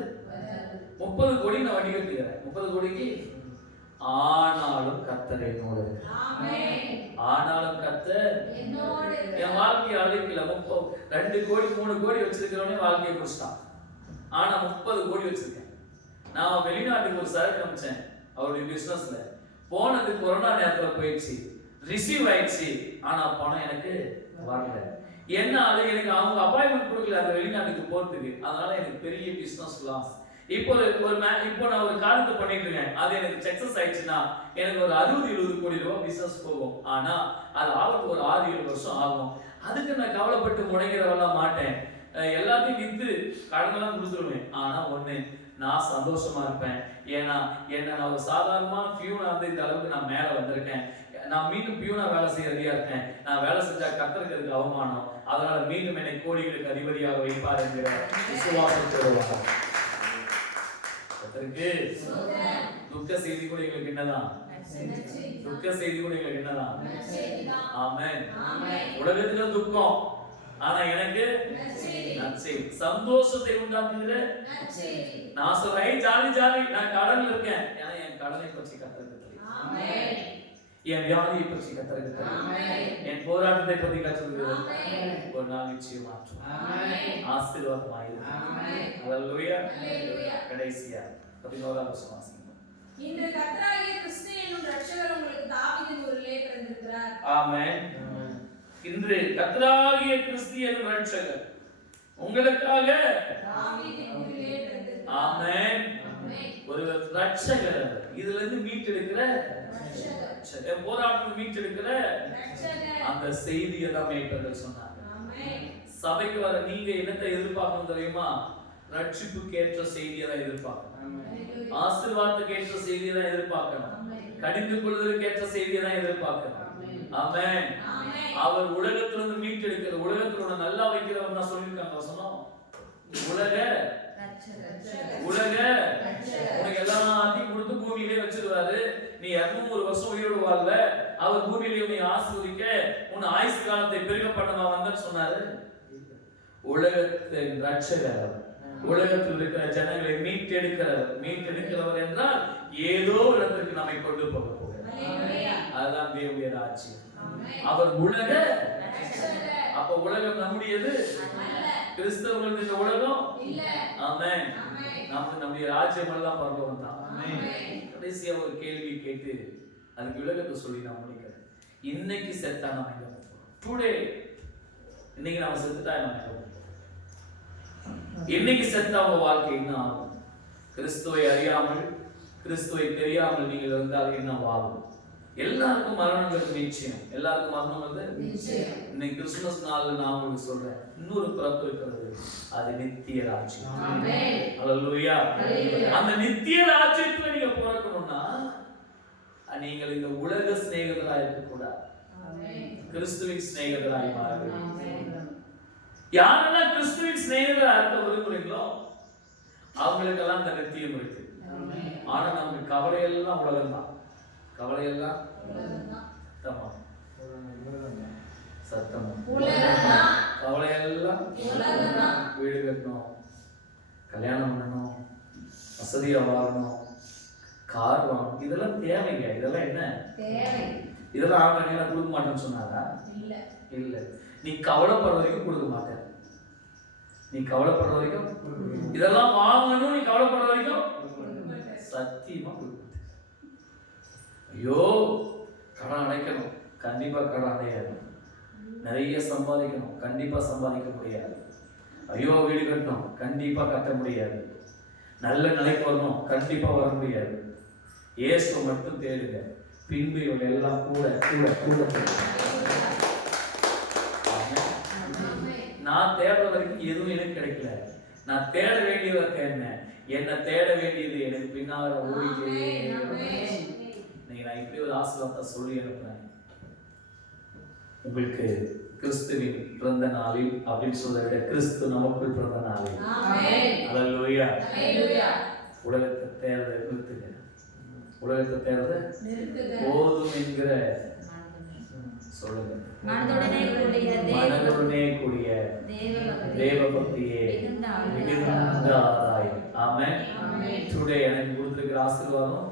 30 கோடி நான் வட்டி கட்டுகிறேன். 30 கோடிக்கு ஆனாலும் கர்த்தர் என்னோடு ஆனாலும் கர்த்தர் என் வாழ்க்கையை அழிக்கல. 2 கோடி 3 கோடி வச்சிருக்கிறவனே வாழ்க்கையை முடிச்சிட்டான். ஆனா 30 கோடி வச்சிருக்கேன். நான் வெளிநாட்டுக்கு ஒரு சரக்கு அனுப்பிச்சேன் அவருடைய பிசினஸ்ல. போனது கொரோனா நேரத்துல போயிடுச்சு, ரிசீவ் ஆயிடுச்சு. ஆனா பணம் எனக்கு வரல. என்ன அது எனக்கு அவங்க அப்பாயின்மெண்ட் கொடுக்கல அந்த வெளிநாட்டுக்கு போறதுக்கு. அதனால எனக்கு பெரிய பிசினஸ் லாஸ். இப்போ நான் ஒரு காரியத்தை பண்ணிட்டு இருக்கேன். அது எனக்கு சக்சஸ் ஆயிடுச்சுன்னா எனக்கு ஒரு 60-70 கோடி ரூபாய் பிசினஸ் போகும். ஆனா அது ஆளுக்கு ஒரு 6-7 வருஷம் ஆகும். அதுக்கு நான் கவலைப்பட்டு முனைகிறவெல்லாம் மாட்டேன். எல்லாத்தையும் வித்து கடனெல்லாம் கொடுத்துருவேன். ஆனா ஒண்ணு, நான் சந்தோஷமா இருப்பேன். ஏன்னா என்ன நான் ஒரு சாதாரணமான பியூனா இருந்து இந்த அளவுக்கு நான் மேல வந்திருக்கேன். நான் மீண்டும் பியூனா வேலை செய்ய ரெடியா இருக்கேன். நான் வேலை செஞ்சா கர்த்தருக்கு அதுக்கு அவமானம். அதனால மீண்டும் என்னை கோடிகளுக்கு அதிபதியாக வைப்பார் என்கிற விசுவாசத்தோடு துக்க செய்தி கூட எங்களுக்கு என்னதான்? துக்க செய்தி கூட எங்களுக்கு என்னதான்? ஆமென். உலகத்துல துக்கம், ஆனா எனக்கு நற்செய்தி, சந்தோஷத்தை உண்டாக்குகிற நான் சொல்றேன் ஜாலி ஜாலி. நான் கடன்ல இருக்கேன், ஏன்னா என் கடனை பற்றி கர்த்தருக்கு தெரியும். என் வியாதியை பற்றி கர்த்தருக்கு தெரியும். என் போராட்டத்தை பற்றி கர்த்தருக்கு தெரியும். ஒரு நாள் நிச்சயம் மாற்றும். ஆசீர்வாதமாயிருக்கும். ஹல்லேலூயா. கடைசியா 11வது வசனம். இன்று கர்த்தராகிய கிறிஸ்து என்னும் இரட்சகர் உங்களுக்கு தாவீதின் ஊரிலே பிறந்திருக்கிறார். ஆமென். இன்று கர்த்தராகிய கிறிஸ்து என்னும் இரட்சகர் உங்களுக்காக தாவீதின் ஊரிலே பிறந்திருக்கிறார். ஆமென். ஒரு இரட்சகர், இதுல இருந்து மீட்டெடுக்கிற இரட்சகர், போராட்டம் மீட்டெடுக்கிற இரட்சகர். அந்த செய்தியை தான் மேய்ப்பர்கள் சொன்னாங்க. ஆமென். சபைக்கு வர நீங்க என்னத்தை எதிர்பார்க்கணும் தெரியுமா? ரட்சிப்புக்கு ஏற்ற செய்தியை தான் எதிர்பார்க்கணும். ஆசீர்வாதத்துக்கு ஏற்ற செய்தியை தான் எதிர்பார்க்கணும். கடிந்து கொள்வதற்கு ஏற்ற செய்தியை தான் எதிர்பார்க்கணும். ஆமென். அவர் உலகத்திலிருந்து மீட்டெடுக்கிற, உலகத்தோட நல்லா வைக்கிறவர் தான் சொல்லியிருக்காங்க வசனம். உலக உனக்கு எல்லாத்தையும் கொடுத்து பூமியிலே வச்சிருவாரு. நீ 200 வருஷம் உயிரோடு வாழ்வ. அவர் பூமியிலே உன்னை ஆசீர்வதிக்க, உன் ஆயுசு காலத்தை பெருக பண்ண வந்தேன்னு சொன்னாரு. உலகத்தின் இரட்சகர், உலகத்தில் இருக்கிற ஜனங்களை மீட்டெடுக்கிறவர் என்றால் ஏதோ இடத்திற்கு நம்மை கொண்டு போக போகிறார். அதுதான் தேவனுடைய ராஜ்யம். அவர் உலக. அப்ப உலகம் நம்முடையது, கிறிஸ்தவர்கள் இந்த உலகம் இல்ல. ஆமென். நம்முடைய ராஜ்யம் எல்லாம் பரலோகம் தான். கடைசியா ஒரு கேள்வி கேட்டு அதுக்கு விளக்கத்தை சொல்லி நான் முடிக்கிறேன். இன்னைக்கு செத்தா நம்ம எங்க போறோம்? டுடே, இன்னைக்கு நாம செத்துட்டா நம்ம எங்க போறோம்? இன்னைக்கு செத்தா உங்க வாழ்க்கை என்ன ஆகும்? கிறிஸ்துவை அறியாமல், கிறிஸ்துவை தெரியாமல் நீங்கள் இருந்தால் என்ன ஆகும்? எல்லாருக்கும் மரணங்கிறது நிச்சயம். எல்லாருக்கும் மரணம் வந்து நிச்சயம். இன்னைக்கு கிறிஸ்துமஸ் நாள்ல நான் உங்களுக்கு சொல்றேன், இன்னொரு பிறப்பு இருக்கிறது. அது நித்திய ராஜ்யம். ஆமென். ஹல்லேலூயா. அந்த நித்திய ராஜ்யத்துல நீங்க பிறக்கணும்னா நீங்கள் இந்த உலக சிநேகிதராக இருக்கக்கூடாது. கிறிஸ்துவின் சிநேகிதராக மாற வேண்டும். யாரெல்லாம் கிறிஸ்துவின் சிநேகிதராக இருக்க விரும்புறீங்களோ அவங்களுக்கெல்லாம் இந்த நித்தியம் இருக்கு. ஆனா நமக்கு கவலையெல்லாம் உலகம் தான். கவலையெல்லாம் சத்தமா கவலையெல்லாம் வீடு கட்டணும், கல்யாணம் பண்ணணும், வசதியா வாழணும், கார் வாங்கணும், இதெல்லாம் தேவைங்க. இதெல்லாம் என்ன தேவை? இதெல்லாம் ஆக கொடுக்க மாட்டேன்னு சொன்னாரா? இல்ல. நீ கவலைப்படுற வரைக்கும் கொடுக்க மாட்டேன். நீ கவலைப்படுற வரைக்கும் இதெல்லாம் வாங்கணும், நீ கவலைப்படுற வரைக்கும் சத்தியமா கொடுக்க. ஐயோ கடன் அடைக்கணும், கண்டிப்பா கடன் அடையாது. நிறைய சம்பாதிக்கணும், கண்டிப்பா சம்பாதிக்க முடியாது. ஐயோ வீடு கட்டணும், கண்டிப்பா கட்ட முடியாது. நல்ல நிலைக்கு வரணும், கண்டிப்பா வர முடியாது. இயேசு மட்டும் தேடுங்க, பின்பு இவங்க எல்லாம் கூட கூட கூட. நான் தேடுற வரைக்கும் எதுவும் எனக்கு கிடைக்கல. நான் தேட வேண்டியதை தேடினேன். என்ன தேட வேண்டியது எனக்கு பின்னால ஓடிட்டே. நான் இப்படி ஒரு ஆசீர்வாதத்தை சொல்லி அனுப்புறேன். உங்களுக்கு கிறிஸ்துவின் பிறந்த நாளில் அப்படின்னு சொல்ல விட கிறிஸ்து நமக்குள் பிறந்த நாளில். ஹல்லேலூயா. உலகத்தை தேர்தலை நிறுத்துங்க. உலகத்தை தேர்தலை போதும் என்கிற சொல்லுங்க. மனதுடனே கூடிய தேவ பக்தியே மிகுந்த ஆதாயம். ஆமென். டுடே எனக்கு கொடுத்திருக்கிற ஆசீர்வாதம்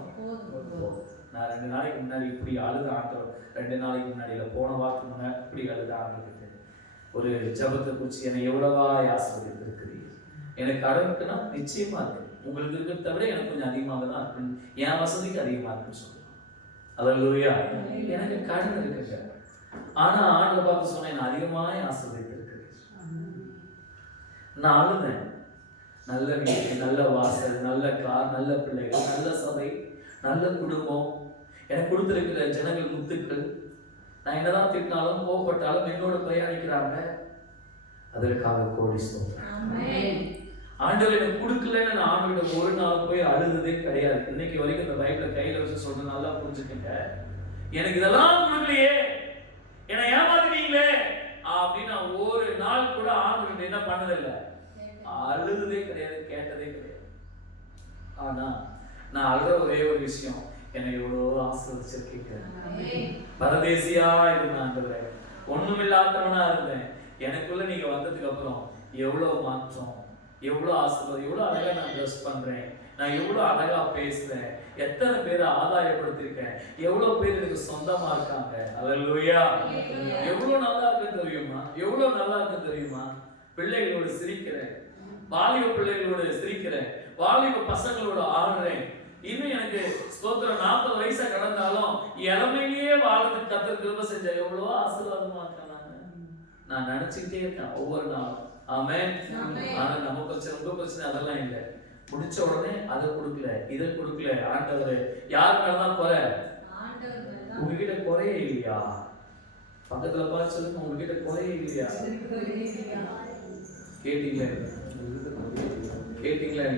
நான் 2 நாளைக்கு முன்னாடி இப்படி அழுத ஆண்டவர், 2 நாளைக்கு முன்னாடி இல்லை, போன வாரத்துக்கு முன்னாடி இப்படி அழுத ஆண்டவர்கிட்ட ஒரு ஜபத்தை குறித்து என்னை எவ்வளவா ஆசீர்வதித்து இருக்கிறீர்கள். எனக்கு கடனுக்குன்னா நிச்சயமா இருக்கு, உங்களுக்கு இருக்கிறத விட எனக்கு கொஞ்சம் அதிகமாக தான் இருக்குன்னு, என் வசதிக்கு அதிகமாக இருக்குன்னு சொல்லுவேன். அல்லேலூயா. எனக்கு கடன் இருக்குங்க, ஆனா ஆண்டவர் பார்த்து சொன்னேன், நான் அதிகமாக ஆசீர்வதித்து இருக்கிறேன். நான் அழுதேன். நல்ல வீடு, நல்ல வாசல், நல்ல கார், நல்ல பிள்ளைகள், நல்ல சபை, நல்ல குடும்பம், எனக்கு கொடுத்திருக்கிற ஜனங்கள் முத்துக்கள். நான் என்னதான் திட்டினாலும் கோபப்பட்டாலும் என்னோட பிரயாணிக்கிறாங்க. அதற்காக கோடி ஸ்தோத்திரம். ஆண்டவர் எனக்கு கொடுக்கலன்னு நான் ஆண்டவரிடம் ஒரு நாள் போய் அழுததே கிடையாது. இன்னைக்கு வரைக்கும் இந்த பைபிளை கையில வச்சு சொல்றேன், நல்லா புரிஞ்சுக்கங்க. எனக்கு இதெல்லாம் கொடுக்கலையே, என்னை ஏமாத்துறீங்களே அப்படின்னு நான் ஒரு நாள் கூட ஆண்டவர்கிட்ட என்ன பண்ணதில்லை, அழுததே கிடையாது, கேட்டதே கிடையாது. ஆனா நான் அழுத ஒரே ஒரு விஷயம், என்னை எவ்வளோ ஆசீர்வதிச்சிருக்கீங்க. பரதேசியா இருந்தேன் ஆண்டவரே, ஒண்ணுமில்லாதவனா இருந்தேன். எனக்குள்ள நீங்க வந்ததுக்கு அப்புறம் எவ்வளவு மாற்றம், எவ்வளவு ஆசீர்வாதம், எவ்வளவு அழகா நான் ட்ரெஸ் பண்றேன், நான் எவ்வளவு அழகா பேசுறேன், எத்தனை பேரை ஆதாயப்படுத்திருக்கேன், எவ்வளவு பேர் எனக்கு சொந்தமா இருக்காங்க. அல்லேலூயா. எவ்வளவு நல்லா இருக்கு தெரியுமா, எவ்வளவு நல்லா இருக்கு தெரியுமா. பிள்ளைகளோடு சிரிக்கிறேன், வாலிப பிள்ளைகளோடு சிரிக்கிறேன், வாலிப பசங்களோட ஆடுறேன். இன்னும் எனக்கு ஸ்தோத்திரம் 40 வயசா கடந்தாலும் இளமையிலேயே வாழ்றதுக்கு கர்த்தர் கிருபை செஞ்ச எவ்வளவோ ஆசீர்வாதமா இருக்காங்க. நான் நினைச்சுக்கிட்டே இருக்கேன் ஒவ்வொரு நாளும். ஆமென். ஆனா நம்ம பிரச்சனை, உங்க பிரச்சனை அதெல்லாம் இல்லை. முடிச்ச உடனே அதை கொடுக்கல, இதை கொடுக்கல. ஆண்டவர் யார் மேலதான் குறை? உங்ககிட்ட குறையே இல்லையா? பக்கத்துல பார்த்து சொல்லுங்க, உங்ககிட்ட குறையே இல்லையா? கேட்டீங்களா? கேட்டீங்களா?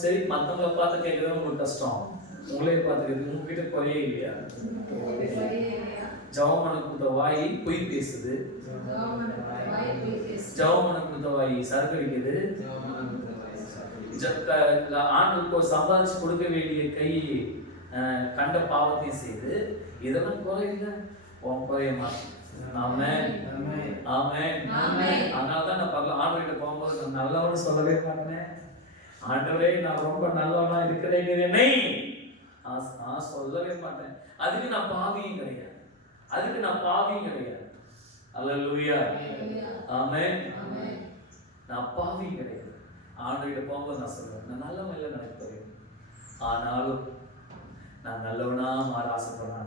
சரி, மற்றவங்களை பார்த்து கேட்கறது உங்களுக்கு கஷ்டம், உங்களே பார்த்துக்கிறது உங்ககிட்ட குறையே இல்லையா? ஜவமன கொடுத்த வாய் பொய் பேசுது, ஜவமன கொடுத்த வாய் சரக்கடிக்குது, ஆண்டுக்கு சம்பாதிச்சு கொடுக்க வேண்டிய கை கண்ட பாவத்தையும் செய்து, இதெல்லாம் குறை இல்லை, உன் குறைய மாட்டேன். ஆமென். ஆமென். அதனாலதான் நான் பரல ஆண்டவர்கிட்ட போகும்போது நான் நல்லவன்னு சொல்லவே மாட்டேன். ஆண்டவரே நான் ரொம்ப நல்லவனா இருக்கிறேன் என்னை நான் சொல்லவே மாட்டேன். அதுக்கு நான் பாவியும் கிடையாது, அதுக்கு நான் பாவியும் கிடையாது. அல்லேலூயா. ஆமென். நான் பாவியும் கிடையாது. ஆண்டவர்கிட்ட போகும்போது நான் சொல்லுவேன், நான் நல்லவன் இல்லை நினைக்கிறேன், ஆனாலும் நான் நல்லவனா மாற ஆசைப்படுறேன்.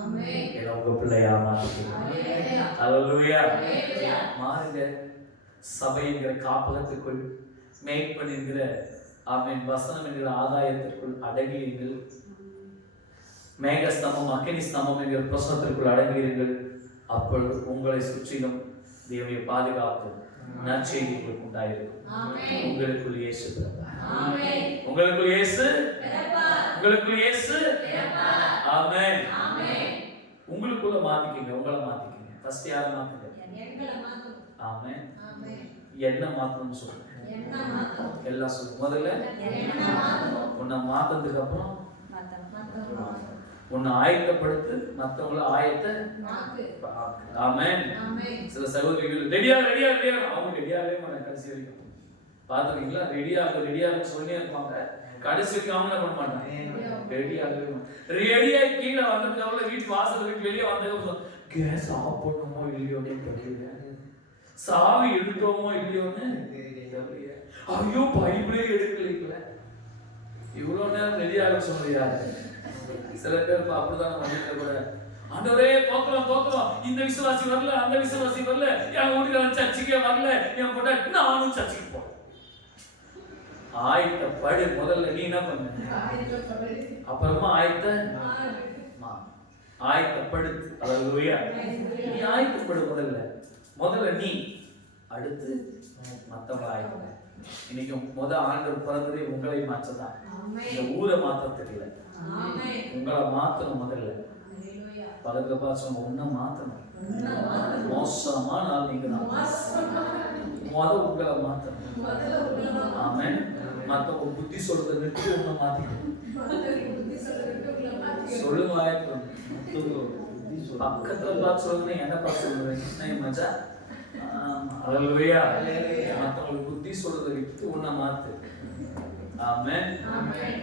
ஆண்டவரே என்னை உங்க பிள்ளையா மாற்றிக்கிறேன். அல்லேலூயா. மாறுங்க. சபை என்கிற காப்பகத்துக்குள், மேய்ப்பன் என்கிற ஆமென் வசனம் என்கிற ஆதாயத்திற்குள் அடங்கியிருங்கள். மேகஸ்தம்பம், அக்கினி ஸ்தம்பம் என்கிற பிரசனத்திற்குள் அடங்கியிருங்கள். அப்பொழுது உங்களை சுற்றிலும் தேவனுடைய பாதுகாப்பு நற்செய்தி உங்களுக்கு உண்டாயிருக்கும். உங்களுக்குள் இயேசு பிறப்பார். உங்களுக்குள் இயேசு, உங்களுக்குள் இயேசு. ஆமென். உங்களுக்குள்ள மாத்திக்கங்க, உங்களை மாத்திக்கங்க. ஃபர்ஸ்ட் யாரை மாத்துங்க? ஆமென். என்ன மாத்தணும்னு சொல்லுங்க. எல்லாம் சொல்லுங்க. முதல்ல உன்னை மாத்ததுக்கு அப்புறம் உன்னை ஆயத்தப்படுத்து, மற்றவங்களை ஆயத்த. ஆமென். சில சகோதரிகள் ரெடியா ரெடியா ரெடியா, அவங்க ரெடியாகவே மாட்டாங்க கடைசி வரைக்கும். பாத்துருக்கீங்களா? ரெடியாக சொல்லியே இருப்பாங்க, கடைசி வரைக்கும் அவங்க பண்ண மாட்டாங்க. ரெடியாகி கீழே வந்ததுக்கு அப்புறம் வீட்டு வாசல் வீட்டு வெளியே வந்ததுக்கு கேஸ் ஆஃப் பண்ணுமோ இல்லையோன்னு தெரியல, சாவி எடுத்தோமோ இல்லையோன்னு தெரியல, ஐயோ பைபிளே எடுக்கல. இவ்வளவு நேரம் ரெடியாக சொல்லியாரு. சில பேர் அப்படிதான் பண்ணிட்டு கூட, ஆண்டவரே தோத்துறோம் தோத்துறோம், இந்த விசுவாசி வரல, அந்த விசுவாசி வரல, என் வீட்டுக்காரன் சர்ச்சுக்கே வரல, என் பொண்ணு நானும் சர்ச்சுக்கு போறேன். ஆயத்தப்படு. முதல்ல நீ என்ன பண்ண, அப்புறமா ஆயத்தப்படுத்து. அல்லேலூயா. நீ ஆயத்தப்படு முதல்ல நீ, அடுத்து மத்தவங்களை ஆயத்தப்படு. இன்னைக்கு ஆண்டவர் பிறந்ததே உங்களை மாற்றதான், இந்த ஊரை மாற்றத்துக்கு இல்லை, உங்களை மாத்தணும். முதல்ல பக்கத்துல பார்த்து உன்னை மாத்தணும். மோசமான ஆள் நீங்க தான், உங்களை மாத்தணும். ஆமென். மத்தவங்க புத்தி சொல்றதை நிறுத்தி உன்னை மாத்திக்கணும். சொல்லுங்க. பக்கத்துல பார்த்து சொல்லுங்க, என்ன பார்த்து சொல்லுங்க மச்சா. அல்லேலூயா. மத்தவங்களுக்கு புத்தி சொல்றதை விட்டு உன்னை மாத்து. ஆமென்.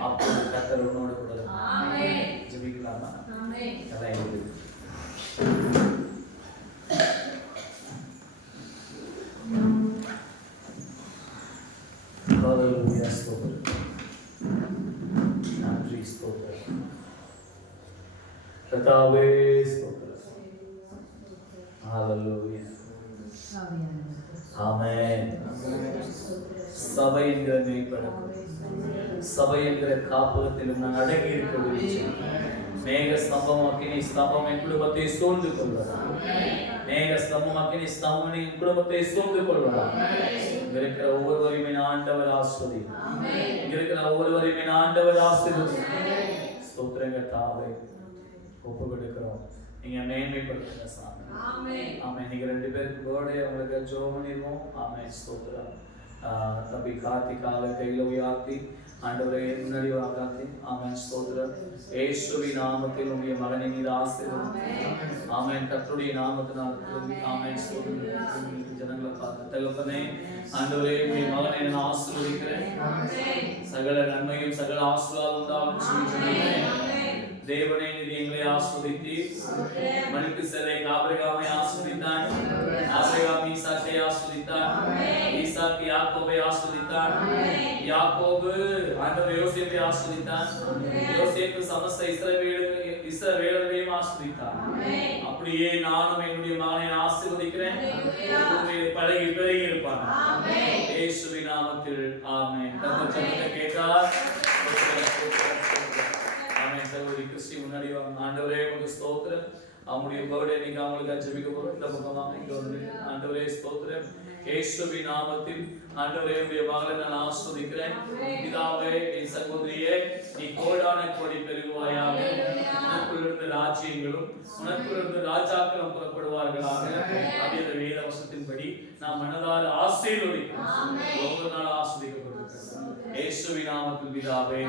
அப்போ கர்த்தர் உன்னோடு கூட ஆமென். ஜெபிக்கலாமா? ஆமென். எல்லாம் இருக்குது. ஹalleluya ஸ்தோத்திரம். நன்றி ஸ்தோத்திரம். கர்த்தாவே ஸ்தோத்திரம். ஹalleluya. ஆமென். சபை என்கிற மேய்ப்பனும் சபை என்கிற காப்பகத்திலும் நான் அடங்கி இருக்க விரும்புகிறேன். மேக ஸ்தம்பம் அக்கினி ஸ்தம்பம் என் குடும்பத்தை சூழ்ந்து கொள்வதா. மேக ஸ்தம்பம் அக்கினி ஸ்தம்பம் என் குடும்பத்தை சூழ்ந்து கொள்வதா. இங்க இருக்கிற ஒவ்வொருவரையுமே ஆண்டவர் ஆசீர்வதி. இங்க இருக்கிற ஒவ்வொருவரையுமே ஆண்டவர் ஆசீர்வதி. ஸ்தோத்திரங்க தாவே ஒப்பு கொடுக்கிறோம். நீங்க மேன்மைப்படுத்துங்க சாமி. ஆமென். நீங்க 2 பேருக்கு பர்த்டே உங்களுக்கு ஜெபம் பண்ணிடுவோம். ஆமென். ஸ்தோத்திரம். தம்பி கார்த்திகாவை கையில உயர்த்தி ஆண்டவரே முன்னாடி வாங்காத்தி. ஆமென். ஸ்தோத்திரம். இயேசுவின் நாமத்தில் உம்முடைய மகனை மீது ஆசீர்வதியும். ஆமென். கர்த்தருடைய நாமத்தினால் ஆமென். ஸ்தோத்திரம். ஜனங்களை பார்த்து தகப்பனே ஆண்டவரே உம்முடைய மகனை நான் ஆசீர்வதிக்கிறேன். சகல நன்மையும் சகல ஆசீர்வாதம் உண்டாகும் சொல்லுகிறேன். தேவனே நீர் எங்களை ஆசீர்வதித்தீர். மல்கிசேதேக் ஆபிரகாமை ஆசீர்வதித்தார். ஆபிரகாம் ஈசாக்கை ஆசீர்வதித்தார். ஈசாக் யாக்கோபை ஆசீர்வதித்தார். யாக்கோபு ஆண்டவர் யோசேப்பை ஆசீர்வதித்தார். யோசேப்பு சமஸ்த இஸ்ரவேலரையும் ஆசீர்வதித்தார். அப்படியே நானும் என்னுடைய மகனை ஆசீர்வதிக்கிறேன். பழகி பெருகி இருப்பார். இயேசுவின் நாமத்தில் ஆமென். கர்த்தர் ஜெபத்தை கேட்டார். சகோதரி கிறிஸ்டி முன்னாடி ஆண்டவரே உங்களுக்கு ஸ்தோத்திரம். அவங்களுடைய பர்த்டே நீங்க அவங்களுக்கு ஜெபிக்க போறோம். இந்த பக்கமாக இங்க வந்து ஆண்டவரே ஸ்தோத்திரம். இயேசுவின் நாமத்தில் ஆண்டவரே உம்முடைய மகளை நான் ஆசீர்வதிக்கிறேன். பிதாவே என் சகோதரியே நீ கோடான கோடி பெருகுவாயாக. உனக்குள்ளிருந்து ராஜ்யங்களும் உனக்குள்ளிருந்து ராஜாக்களும் புறப்படுவார்களாக. அப்படியே அந்த வேத வசனத்தின்படி நாம் மனதால் ஆசீர்வதிக்கிறோம். ஒவ்வொரு நாள் ஆசீர்வதிக்கப்பட்டிருக்கிறோம். இயேசுவின் நாமத்தில் பிதாவே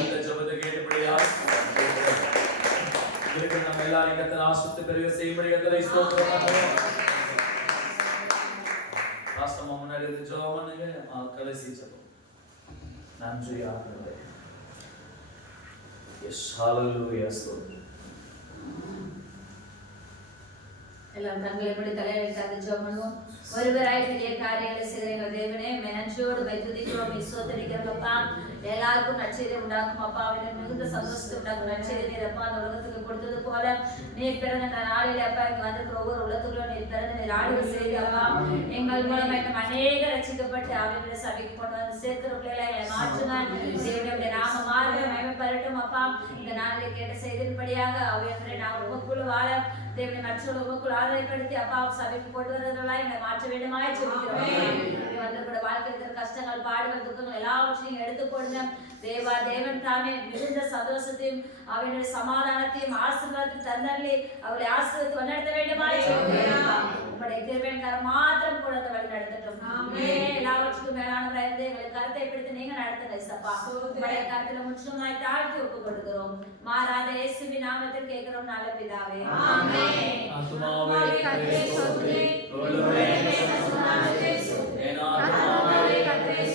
இந்த ஜெபத்தை கேட்டபடியா இருக்கிற நம்ம எல்லாரையும் கர்த்தர் ஆசீர்வதித்து பெருக செய்யும்படி கர்த்தரை ஸ்தோத்திரம் பண்ணுவோம். பாஸ்டர் முன்னாடி இருந்து ஜெபம் பண்ணுங்க. கடைசி ஜெபம். நன்றி ஆண்டவரே. எஸ் ஹalleluya ஸ்தோத்திரம். எல்லாம் தங்களை எப்படி தலையில தந்து ஜெபம் பண்ணுவோம். ஒருவராய் பெரிய காரியங்களை செய்கிற தேவனே நன்றியோடு வைத்துதிக்கிறோம். விசுவத்தரிக்கிறப்பா எல்லாருக்கும் நற்செய்தி உண்டாக்கும். அப்பாவின் மிகுந்த சந்தோஷத்தை உண்டாக்கும் நற்செய்தி நீர் அப்பா அந்த உலகத்துக்கு கொடுத்தது போல நீர் பிறந்த நாளில் அப்பா இங்க வந்திருக்கிற ஒவ்வொரு உலகத்துக்குள்ள நீர் பிறந்த நீர் ஆளுகை செய்தி அப்பா எங்கள் மூலமா இன்னும் அநேக ரட்சிக்கப்பட்டு அவருடைய சபைக்கு கொண்டு வந்து சேர்க்கிற பிள்ளைகளை எங்களை மாற்றினார். தேவனுடைய நாம மாறுகிற மகிமைப்படட்டும். அப்பா இந்த நாளிலே கேட்ட செய்தின்படியாக அவையவரை நான் உமக்குள்ள வாழ தேவனை மற்றொரு உமக்குள் ஆதரப்படுத்தி அப்பா சபைக்கு கொண்டு வருவதெல்லாம் என்னை மாற்ற வேண்டுமாய் ஜெபிக்கிறோம். வந்திருக்கிற வாழ்க்கையில் கஷ்டங்கள் பாடுகள் துக்கங்கள் எல்லாவற்றையும் எடுத்துக்கொண்டு தேவா தேவன் தாமே மிகுந்த சந்தோஷத்தையும் அவனுடைய சமாதானத்தையும் ஆசீர்வாதத்தையும் தந்தரலி அவளை ஆசீர்வதித்து வழிநடத்த வேண்டுமாய் ஜெபிக்கிறோம். உங்களுடைய கிருபையின்கார மாத்திரம் கூட அந்த வழி நடத்தட்டும். எல்லாவற்றுக்கும் மேலான எங்களை கருத்தை பிடித்து நீங்க நடத்துங்க இசப்பா. உங்களுடைய கருத்துல முற்றிலுமாய் தாழ்த்தி ஒப்புக் கொடுக்கிறோம். மாறாத இயேசுவின் நாமத்தில் கேட்கிறோம் நல்ல பிதாவே. ஆமென். ஆத்துமாவே கர்த்தரை ஸ்தோத்திரி. உள்ளமே சுனாதே சுனாதே. என் ஆத்துமாவே கர்த்தரை